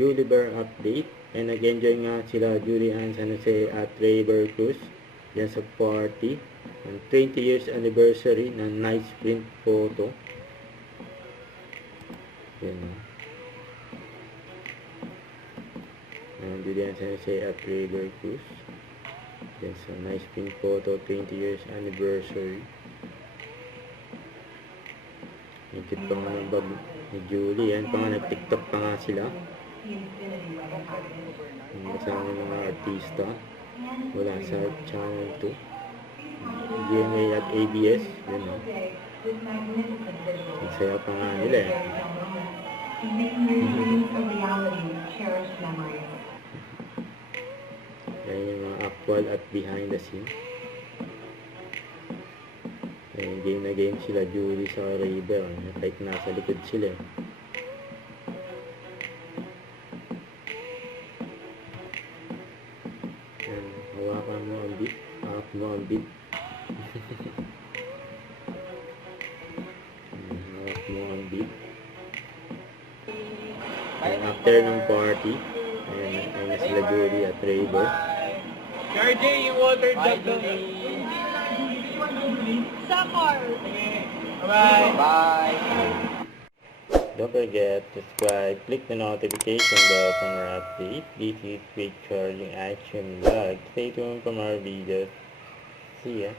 Julie Bear update. And nag-enjoy nga sila Julie Ann San Jose at Trevor Cruz dyan sa party. Ang 20 years anniversary ng night sprint photo. Yan o. Julie Ann San Jose at Trevor Cruz dyan sa night sprint photo 20 years anniversary. Higit pa nga ng bag ni Julie. Yan pa nga, nag-tiktok pa nga sila. Kasama yung mga artista wala sa channel 2, GMA at ABS. Yan o. Ang saya pa nga nila eh. Yan yung mga actual at behind the scene. Yan, game na game sila Julie sa River. Kahit nasa likod sila eh. Hawakan mo ang beat. Hawak mo ang beat. Hawak mo ang beat. And after ng party, ayun na sila Julie at Trevor. RJ, you watered the Sa car. Bye. Bye. Don't forget to subscribe, click the notification bell for more updates. This is Quick Charging Action Vlog. Stay tuned for more videos. See ya.